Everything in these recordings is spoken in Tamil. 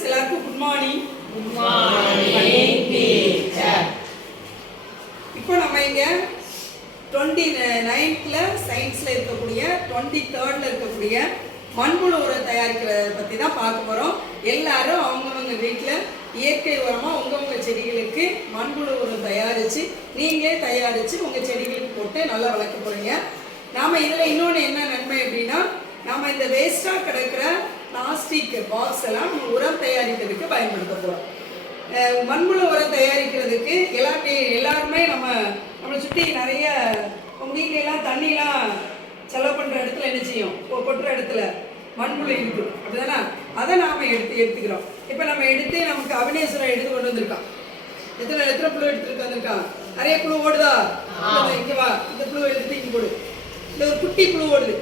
ஸ்டூடெண்ட்ஸ் எல்லாருக்கும் good morning. Good morning teacher. இப்போ நம்ம இங்க 29th சயின்ஸ்ல இருக்கக்கூடிய 23rd இருக்கக்கூடிய மண்புழு உரம் தயாரிக்கிறத பத்தி தான் பார்க்க போறோம். எல்லாரும் அவங்கவங்க வீட்டில் இயற்கை உரமா உங்க செடிகளுக்கு மண்புழு உரம் தயாரிச்சு நீங்களே தயாரிச்சு உங்க செடிகளுக்கு போட்டு நல்லா வளர்க்க போறீங்க. நாம இதுல இன்னொன்று என்ன நன்மை அப்படின்னா, நாம இந்த வேஸ்டா கிடக்கிற பிளாஸ்டிக் பாக்ஸ் எல்லாம் நம்ம உரம் தயாரிக்கிறதுக்கு பயன்படுத்த போறோம். மண்புழு உரம் தயாரிக்கிறதுக்கு எல்லாருமே நம்மளை சுற்றி நிறைய உங்கள் வீட்டிலலாம் தண்ணிலாம் செலவு பண்ணுற இடத்துல என்ன செய்யும், கொட்டுற இடத்துல மண்புழு இருக்குது அப்படிதானே, அதை நாம் எடுத்துக்கிறோம். இப்போ நம்ம எடுத்து நமக்கு அபிநேஸ்வரம் எடுத்து கொண்டு வந்திருக்கான். எத்தனை புழு எடுத்துட்டு வந்திருக்கான்? நிறைய புழு ஓடுதா? இங்கே வா, இந்த புழு எடுத்து இங்கே போடு. இந்த ஒரு குட்டி புழு ஓடுது,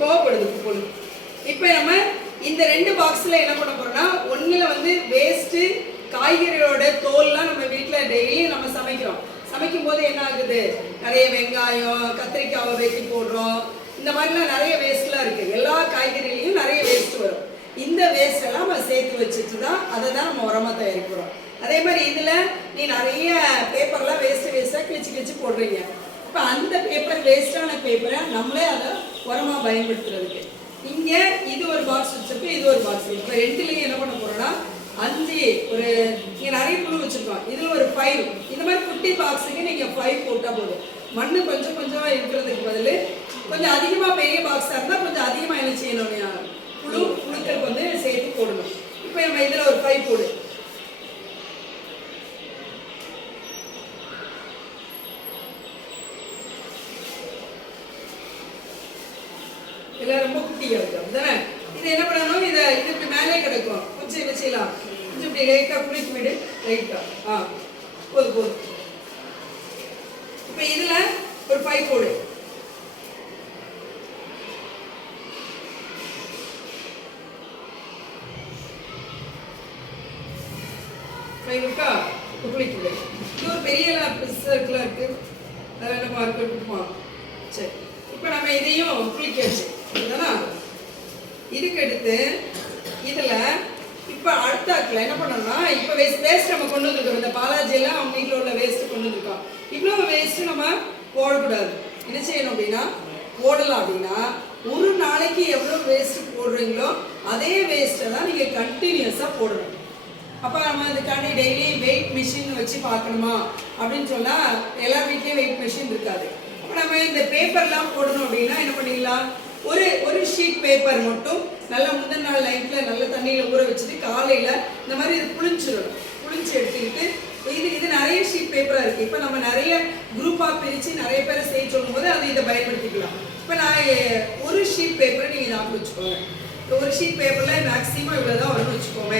கோவப்படுது பொண்ணு. இப்போ நம்ம இந்த 2 பாக்ஸில் என்ன பண்ண போறோம்னா, ஒன்றில் வந்து வேஸ்ட்டு காய்கறியோட தோல்லாம் நம்ம வீட்டில் டெய்லியும் நம்ம சமைக்கும் போது என்ன ஆகுது, நிறைய வெங்காயம் கத்திரிக்காவை வெட்டி போடுறோம். இந்த மாதிரிலாம் நிறைய வேஸ்ட்லாம் இருக்குது. எல்லா காய்கறிலையும் நிறைய வேஸ்ட் வரும். இந்த வேஸ்ட் எல்லாம் நம்ம சேர்த்து வச்சுட்டு தான் அதை தான் நம்ம உரமாக தயாரிக்கிறோம். அதே மாதிரி இதில் நீ நிறைய பேப்பர்லாம் வேஸ்ட்டாக கிழிச்சு போடுறீங்க. இப்போ அந்த பேப்பர் வேஸ்டான பேப்பரை நம்மளே அதை உரமாக பயன்படுத்துறதுக்கு இங்கே இது ஒரு பாக்ஸ் வச்சிருக்கோம், இது ஒரு பாக்ஸ். இப்போ 2லையும் என்ன பண்ண போறோம்னா 5 ஒரு இங்கே நிறைய புழு வச்சுருக்கோம், இதில் ஒரு 5. இந்த மாதிரி குட்டி பாக்ஸுக்கு நீங்கள் 5 போட்டால் போதும். மண் கொஞ்சம் இருக்கிறதுக்கு பதில் கொஞ்சம் அதிகமாக பெரிய பாக்ஸாக இருந்தால் கொஞ்சம் அதிகமாக என்ன செய்யணும், புழுக்களுக்கு வந்து சேர்த்து போடணும். இப்போ நம்ம இதில் ஒரு 5 போடு. எல்லாம் ரொம்ப குட்டியாக இருக்கும் அப்படிதானே. இது என்ன பண்ணணும், இது இப்படி மேலே கிடக்கும், கொஞ்சம் வச்சுக்கலாம். கொஞ்சம் இப்படி லைட்டாக குளிக்கு விடு, லைட்டாக. போதும். இப்போ இதில் ஒரு 5 போடு. இருக்கா, குளிக்கு விடு. இது ஒரு பெரிய சர்க்கிளாக இருக்கு, அதில் நம்ம இருக்குமா. சரி, இப்போ நம்ம இதையும் குளிக்க வச்சு இதுக்கு எடுத்து இதில் இப்போ அடுத்தாக்கில் என்ன பண்ணோம்னா, இப்போ வேஸ்ட் நம்ம கொண்டு வந்துருக்கோம். இந்த பாலாஜியெல்லாம் அவங்க வீட்டில் உள்ள வேஸ்ட்டு கொண்டு வந்துருக்கோம். இவ்வளோ வேஸ்ட்டு நம்ம போடக்கூடாது. என்ன செய்யணும் அப்படின்னா, போடலாம் அப்படின்னா ஒரு நாளைக்கு எவ்வளோ வேஸ்ட்டு போடுறீங்களோ அதே வேஸ்ட்டை தான் நீங்கள் கண்டினியூஸாக போடணும். அப்போ நம்ம அதுக்காண்டி டெய்லி வெயிட் மிஷின் வச்சு பார்க்கணுமா அப்படின்னு சொன்னால் எல்லா வீட்லேயும் வெயிட் மிஷின் இருக்காது. அப்போ நம்ம இந்த பேப்பர்லாம் போடணும் அப்படின்னா என்ன பண்ணிடலாம், ஒரு ஷீட் பேப்பர் மட்டும் நல்லா முந்தின நாள் நைட்டில் நல்ல தண்ணியில் ஊற வச்சுட்டு காலையில் இந்த மாதிரி இது புளிஞ்சு எடுத்துக்கிட்டு இது நிறைய ஷீட் பேப்பராக இருக்குது. இப்போ நம்ம நிறைய குரூப்பாக பிரித்து நிறைய பேரை செய்ய சொல்லும்போது அது இதை பயன்படுத்திக்கலாம். இப்போ நான் ஒரு ஷீட் பேப்பரை நீங்கள் ஞாபகம் வச்சுக்கோங்க. ஒரு ஷீட் பேப்பரில் மேக்ஸிமம் இவ்வளோ தான் வரும்னு வச்சுக்கோங்க,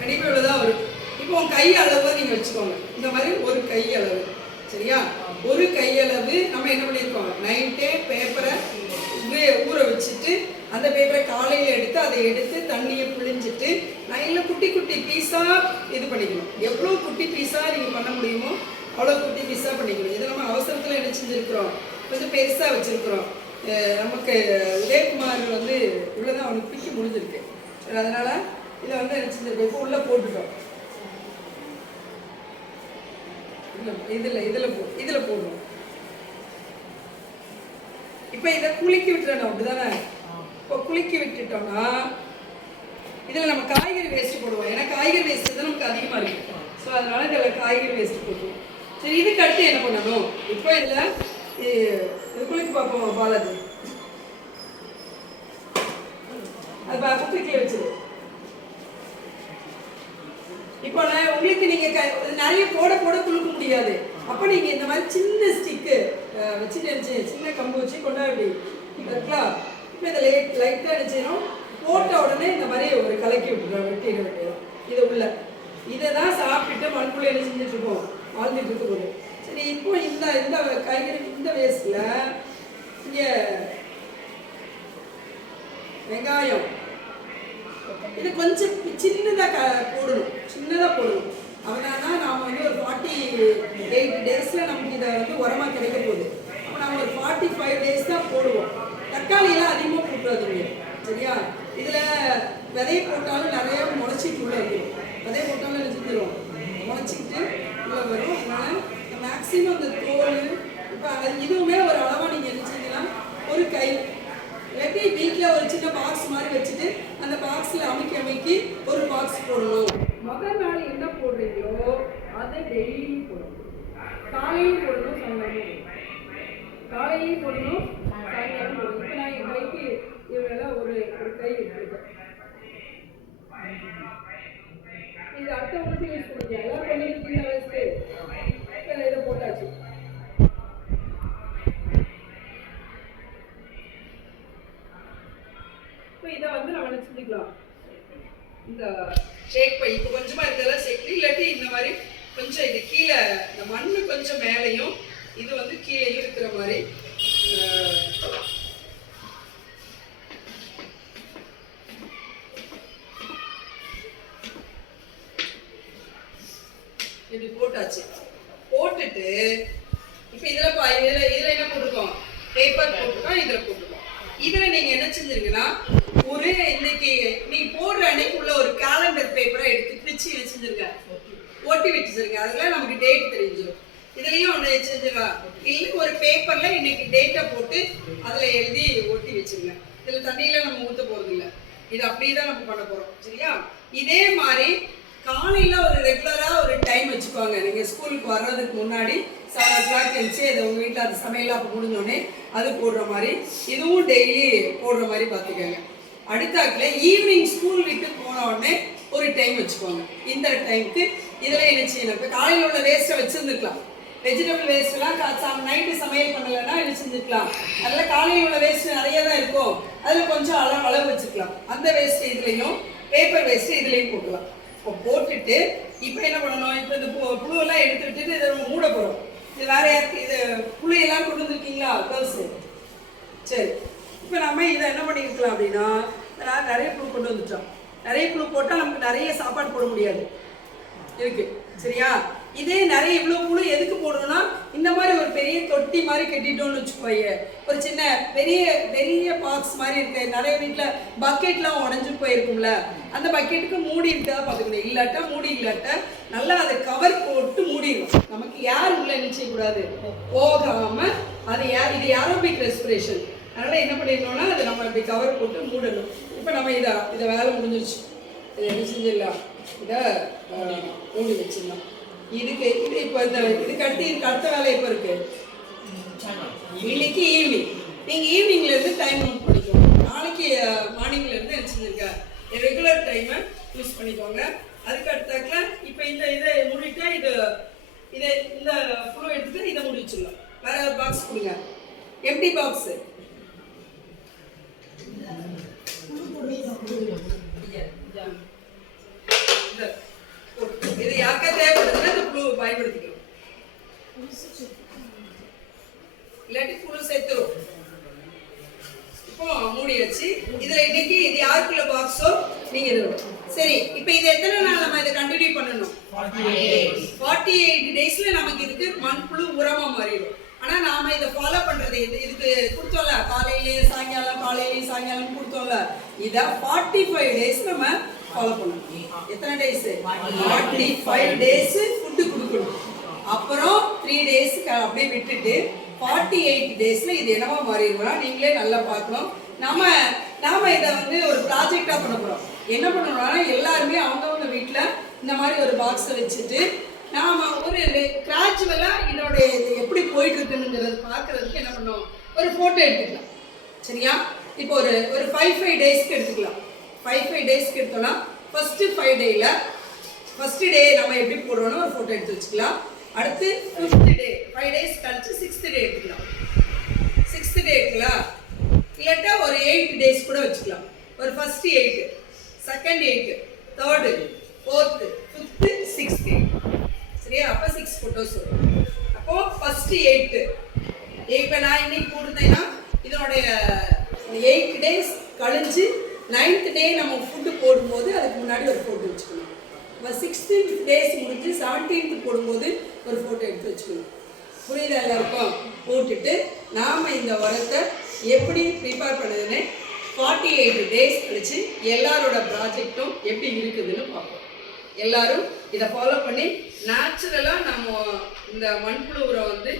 கண்டிப்பாக இவ்வளோ தான் வரும். இப்போ உங்கள் கை அளவு நீங்கள் வச்சுக்கோங்க. இந்த மாதிரி ஒரு கை அளவு, சரியா? ஒரு கையளவு நம்ம என்ன பண்ணியிருக்கோம், நைட்டே பேப்பரை ஊற வச்சுட்டு அந்த பேப்பரை காலையில் எடுத்து தண்ணியை பிழிஞ்சிட்டு நல்லா குட்டி பீஸாக இது பண்ணிக்கணும். எவ்வளோ குட்டி பீஸாக நீங்கள் பண்ண முடியுமோ அவ்வளோ குட்டி பீஸாக பண்ணிக்கணும். இதை நம்ம அவசரத்தில் என்ன செஞ்சுருக்கிறோம், கொஞ்சம் பெருசாக வச்சுருக்குறோம். நமக்கு உதயகுமார் வந்து இவ்வளோதான் அவனுக்கு பிடிக்க முடிஞ்சிருக்கு. அதனால் இதை வந்து என்ன செஞ்சுருக்கோம், இப்போ உள்ளே போட்டுட்டோம். இதில் போடணும். இப்போ இதை குலுக்கி விட்டுறணும் அப்படிதானே. இப்போ குலுக்கி விட்டுட்டோம்னா இதில் நம்ம காய்கறி வேஸ்ட்டு போடுவோம். ஏன்னா காய்கறி வேஸ்ட்டு தான் நமக்கு அதிகமாக இருக்கு. ஸோ அதனால இதில் காய்கறி வேஸ்ட்டு போட்டுருவோம். சரி, இதுக்கு அடுத்து என்ன பண்ணணும், இப்போ இதில் இது குலுக்கி பார்ப்போம். பாலாஜி அது குலுக்கி வச்சுரு. இப்போ உங்களுக்கு நீங்கள் நிறைய போட குலுக்க முடியாது. அப்போ நீங்கள் இந்த மாதிரி சின்ன ஸ்டிக்கு வச்சுட்டு சின்ன கம்பு வச்சு கொண்டாடி இருக்கலாம். இப்போ இதை லைட்டாக நினச்சிடும், போட்ட உடனே இந்த மாதிரி ஒரு கலக்கி விட்டுருவோம், வெட்டிட வேண்டியதும். இதை உள்ள இதை தான் சாப்பிட்டுட்டு மண்புழு என்ன செஞ்சுட்ருக்கோம், வாழ்ந்துட்டு இருக்கோம். சரி, இப்போ இந்த காய்கறி இந்த வேஸ்ட்டில் இங்கே வெங்காயம் இது கொஞ்சம் சின்னதாக போடணும். அதனால நாம் வந்து ஒரு 48 டேஸில் நமக்கு இதை வந்து உரமாக கிடைக்க போகுது. அப்போ நம்ம ஒரு 45 டேஸ் தான் போடுவோம். தக்காளியெல்லாம் அதிகமாக போட்டுறாதீங்க. விதையை போட்டாலும் நிறையா முளைச்சிட்டு உள்ள வரும். விதையை போட்டாலும் நிறுத்திடும், முளைச்சிக்கிட்டு உள்ள வரும். அதனால மேக்ஸிமம் அந்த தோல் இப்போ அது இதுவுமே ஒரு அளவாக நீங்கள் நினச்சிங்கன்னா ஒரு கை இல்லாட்டி வீட்டில் ஒரு சின்ன பாக்ஸ் மாதிரி வச்சுட்டு அந்த பாக்ஸில் அமைக்கி ஒரு பாக்ஸ் போடணும். முதல் நாள் என்ன போடுறீங்களோ அதை டெய்லியும் போடணும். காலையும் போடணும், சாயங்காலம் போடணும். காலையும் போடணும், சாயங்காலம் போடணும். இப்போ நான் என் கைக்கு இவரெல்லாம் ஒரு கை எடுத்துருக்கேன். இது அடுத்தவங்களுக்கு யூஸ் பண்ணிக்கலாம். எல்லாம் பண்ணிருக்கீங்க வயசு இதை போட்டாச்சு. இப்போ இதை வந்து நம்ம நினச்சிக்கலாம். இந்த ஷேக் பை இப்போ கொஞ்சமாக இருக்கிறதெல்லாம் சேர்க்கணும். இல்லாட்டி இந்த மாதிரி கொஞ்சம் இது கீழே இந்த மண் கொஞ்சம் மேலேயும் இது வந்து கீழே இருக்கிற மாதிரி இப்படி போட்டாச்சு. போட்டுட்டு இப்போ இதில் என்ன போட்டிருக்கோம், பேப்பர் போட்டிருக்கோம், இதில் போட்டிருக்கோம். இதில் நீங்கள் என்ன செஞ்சிருங்கன்னா ஒரு இன்னைக்கு நீ போடுற அன்னைக்கு உள்ள ஒரு கேலண்டர் பேப்பரை எடுத்து பிரிச்சு என்ன செஞ்சிருங்க, ஒட்டி வச்சுருங்க. அதில் நமக்கு டேட் தெரிஞ்சிடும். இதுலேயும் ஒன்று செஞ்சிடலாம். இல்லை ஒரு பேப்பரில் இன்னைக்கு டேட்டை போட்டு அதில் எழுதி ஒட்டி வச்சுருங்க. இதில் தண்ணியில் நம்ம ஊற்ற போகிறது இல்லை, இது அப்படியே தான் நம்ம பண்ண போகிறோம். சரியா? இதே மாதிரி காலையில் ஒரு ரெகுலராக ஒரு டைம் வச்சுக்கோங்க. நீங்கள் ஸ்கூலுக்கு வர்றதுக்கு முன்னாடி 7 o'clock எழுச்சி அதை உங்கள் வீட்டில் அது சமையலாக அப்போ முடிஞ்சோடனே அது போடுற மாதிரி இதுவும் டெய்லி போடுற மாதிரி பார்த்துக்கோங்க. அடுத்தாக்கில் ஈவினிங் ஸ்கூல் விட்டு போன உடனே ஒரு டைம் வச்சுக்கோங்க. இந்த டைமுக்கு இதில் என்ன செய்யணும், இப்போ காலையில் உள்ள வேஸ்ட்டை வச்சுருந்துக்கலாம். வெஜிடபிள் வேஸ்ட்லாம் நைட்டு சமையல் பண்ணலைன்னா என்ன செஞ்சுக்கலாம். அதில் காலையில் உள்ள வேஸ்ட்டு நிறைய தான் இருக்கும், அதில் கொஞ்சம் அளவு வச்சுக்கலாம். அந்த வேஸ்ட்டு இதுலேயும் பேப்பர் வேஸ்ட்டு இதுலேயும் போட்டுக்கலாம். இப்போ போட்டுட்டு இப்போ என்ன பண்ணணும், இப்போ இந்த புழுவெல்லாம் எடுத்துக்கிட்டு இதை நம்ம மூட போகிறோம். இது வேற யாருக்கு இது புளியெல்லாம் கொண்டு வந்துருக்கீங்களா கேர்ள்ஸு? சரி, இப்போ நம்ம இதை என்ன பண்ணியிருக்கலாம் அப்படின்னா நிறைய புழு கொண்டு வந்துட்டோம். நிறைய புழு போட்டால் நமக்கு நிறைய சாப்பாடு போட முடியாது இருக்கு. சரியா? இதே நிறைய இவ்வளோ புழு எதுக்கு போடணும்னா இந்த மாதிரி ஒரு பெரிய தொட்டி மாதிரி கட்டிட்டோம்னு வச்சுக்கோங்க. ஒரு சின்ன பெரிய பெரிய பாக்ஸ் மாதிரி இருக்கு. நிறைய வீட்டில் பக்கெட்லாம் உடஞ்சி போயிருக்கும்ல, அந்த பக்கெட்டுக்கு மூடி இருக்கா பார்த்துக்கணும். இல்லாட்டா மூடி இல்லாட்டா நல்லா அதை கவர் போட்டு மூடிடும். நமக்கு யார் உள்ள என்ன செய்யக்கூடாது, போகாமல் அது இது ஏரோபிக் ரெஸ்பிரேஷன். அதனால் என்ன பண்ணிடணும்னா அதை நம்ம இப்படி கவர் போட்டு மூடணும். இப்போ நம்ம இதை வேலை முடிஞ்சிருச்சு. இதை என்ன செஞ்சிடலாம், இதை மூடி வச்சிடலாம். இதுக்கு இது இப்போ இதுக்கு அடுத்த வேலை எப்போ இருக்கு, இன்னைக்கு ஈவினிங். நீங்கள் ஈவினிங்லேருந்து டைம் நோட் பண்ணிக்கோங்க. நாளைக்கு மார்னிங்லேருந்து என்ன செஞ்சுருக்க ரெகுலர் டைமை யூஸ் பண்ணிக்கோங்க. அதுக்கு அடுத்தாக்கில் இப்போ இதை மூடிட்டா இதை இந்த புழு எடுத்துட்டு இதை மூடி வச்சிடலாம். வேற ஒரு பாக்ஸ் கொடுங்க, எம்டி பாக்ஸு. இது யாருக்கா தேவைப்படுதுன்னா இந்த புழு பயன்படுத்திக்கலாம். இல்லாட்டி புழு சேர்த்துரும். இப்போ மூடி வச்சு இதில் இன்னைக்கு இது யாருக்குள்ள பாக்ஸோ நீங்கள் இது. சரி, இப்போ இது எத்தனை நாள் நம்ம இதை கண்டினியூ பண்ணணும்? 48 டேஸில் நமக்கு இதுக்கு மண்புழு உரமாக மாறிடும். ஆனால் நாம் இதை ஃபாலோ பண்ணுறது இதுக்கு கொடுத்தோம்ல, காலையிலேயே சாயங்காலம் கொடுத்தோம்ல, இதை 45 டேஸ் நம்ம ஃபாலோ பண்ணணும். எத்தனை டேஸ்? 45 டேஸ் ஃபுட்டு கொடுக்கணும். அப்புறம் 3 டேஸ்க்கு அப்படியே விட்டுட்டு 48 டேஸில் இது என்னவா மாறிடுவோம்னா நீங்களே நல்லா பார்க்கணும். நாம இதை வந்து ஒரு ப்ராஜெக்டாக பண்ண போகிறோம். என்ன பண்ணணும்னா எல்லாருமே அவங்கவுங்க வீட்டில் இந்த மாதிரி ஒரு பாக்ஸை வச்சுட்டு நாம் ஒரு கிராஜுவலாக இதோடைய எப்படி போயிட்டு இருக்குங்கிறது பார்க்கறதுக்கு என்ன பண்ணோம், ஒரு ஃபோட்டோ எடுத்துக்கலாம். சரியா? இப்போ ஒரு 5 டேஸ்க்கு எடுத்துக்கலாம். 5 டேஸ்க்கு எடுத்தோம்னா ஃபஸ்ட்டு 5 டேயில் ஃபஸ்ட்டு டே நம்ம எப்படி போடுறோன்னு ஒரு ஃபோட்டோ எடுத்து வச்சுக்கலாம். அடுத்து 5th டே 5 டேஸ் கழிச்சு 6th டே எடுத்துக்கலாம். 6th டே எடுக்கலாம். இல்லாட்டா ஒரு 8 டேஸ் கூட வச்சுக்கலாம். ஒரு first 8, second 8, third, 4th, 5th, 6th. சரியா? அப்போ 6 ஃபோட்டோஸ் வரும். அப்போது ஃபஸ்ட்டு 8 இப்போ நான் இன்னைக்கு போட்டுருந்தேன்னா இதனுடைய 8 டேஸ் கழிஞ்சு 9th டே நம்ம ஃபுட்டு போடும்போது அதுக்கு முன்னாடி ஒரு ஃபோட்டோ வச்சுக்கணும். இப்போ 16th டேஸ் முடிஞ்சு 17th போடும்போது ஒரு ஃபோட்டோ எடுத்து வச்சுக்கணும். புரியுதா எல்லாருக்கும்? போட்டுட்டு நாம் இந்த உரத்தை எப்படி ப்ரிப்பேர் பண்ணுதுன்னு 48 டேஸ் கழிச்சு எல்லாரோட ப்ராஜெக்டும் எப்படி இருக்குதுன்னு பார்ப்போம். எல்லாரும் இதை ஃபாலோ பண்ணி நேச்சுரலாக நம்ம இந்த மண்புழு உரம் வந்து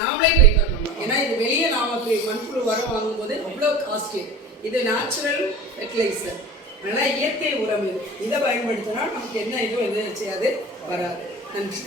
நாமளே ப்ரிப்பேர் பண்ணலாம். ஏன்னா இது வெளியே நாம் மண்புழு உரம் வாங்கும்போது அவ்வளோ காஸ்ட்லி. இது நேச்சுரல் ஃபெர்டிலைசர், அதனால் இயற்கை உரம். இதை பயன்படுத்தினா நமக்கு என்ன இதுவும் எதுவும் செய்யாது, வராது. நன்றி.